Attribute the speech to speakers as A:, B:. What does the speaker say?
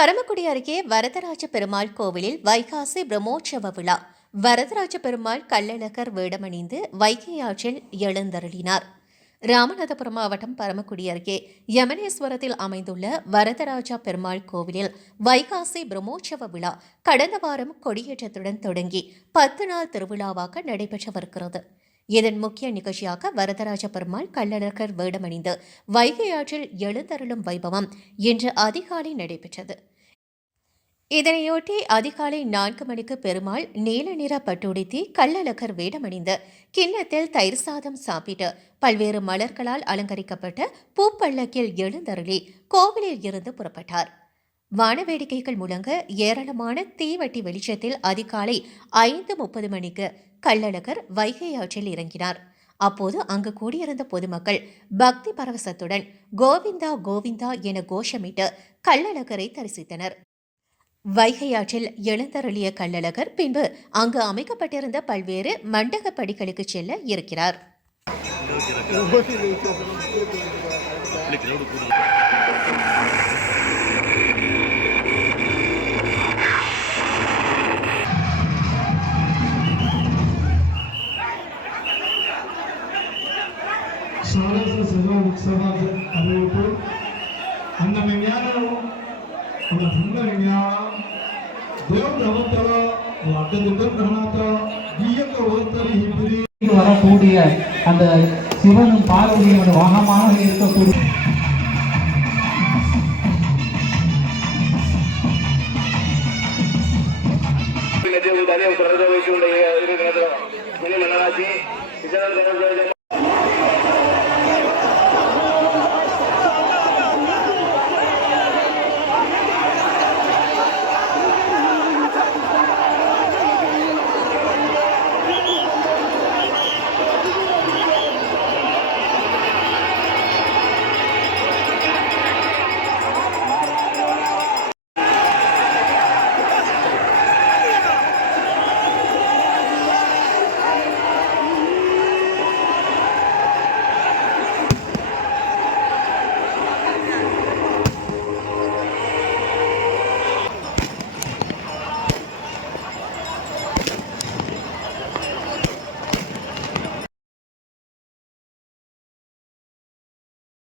A: பரமக்குடி அருகே வரதராஜ பெருமாள் கோவிலில் வைகாசி பிரம்மோற்சவ விழா. வரதராஜ பெருமாள் கள்ளழகர் வேடமணிந்து வைகை ஆற்றில் எழுந்தருளினார். ராமநாதபுரம் மாவட்டம் பரமக்குடி அருகே யமனேஸ்வரத்தில் அமைந்துள்ள வரதராஜா பெருமாள் கோவிலில் வைகாசி பிரம்மோற்சவ விழா கடந்த வாரம் கொடியேற்றத்துடன் தொடங்கி பத்து நாள் திருவிழாவாக நடைபெற்று வருகிறது இதன் முக்கிய நிகழ்ச்சியாக வரதராஜ பெருமாள் கள்ளழகர் வேடமணிந்து வைகை ஆற்றில் எழுந்தருளும் வைபவம் இன்று அதிகாலை நடைபெற்றது. இதனையொட்டி அதிகாலை நான்கு மணிக்கு பெருமாள் நீல நிற பட்டுடுத்தி கள்ளழகர் வேடமணிந்த கிண்ணத்தில் தயிர் சாதம் சாப்பிட்டு பல்வேறு மலர்களால் அலங்கரிக்கப்பட்ட பூப்பள்ளக்கில் எழுந்தருளி கோவிலில் இருந்து புறப்பட்டார். வானவேடிக்கைகள் முழங்க ஏராளமான தீவட்டி வெளிச்சத்தில் அதிகாலை ஐந்து முப்பது மணிக்கு கள்ளழகர் வைகை ஆற்றில் இறங்கினார். அப்போது அங்கு கூடியிருந்த பொதுமக்கள் பக்தி பரவசத்துடன் கோவிந்தா கோவிந்தா என கோஷமிட்டு கள்ளழகரை தரிசித்தனர். வைகை ஆற்றில் எழுந்தருளிய கள்ளழகர் பின்பு அங்கு அமைக்கப்பட்டிருந்த பல்வேறு மண்டக படிகளுக்கு செல்ல இருக்கிறார்.
B: அறிவிப்பு. அந்த దేవుడు నమ్ముతారో అడ్డ దుఃఖం గ్రహణాతో ఈ యొక్క ఓర్తరి
C: வரக்கூடிய அந்த சிவனும் பார்வதியோட வாகமாக இருக்கக்கூடிய
D: தொடர்பு வைத்துள்ள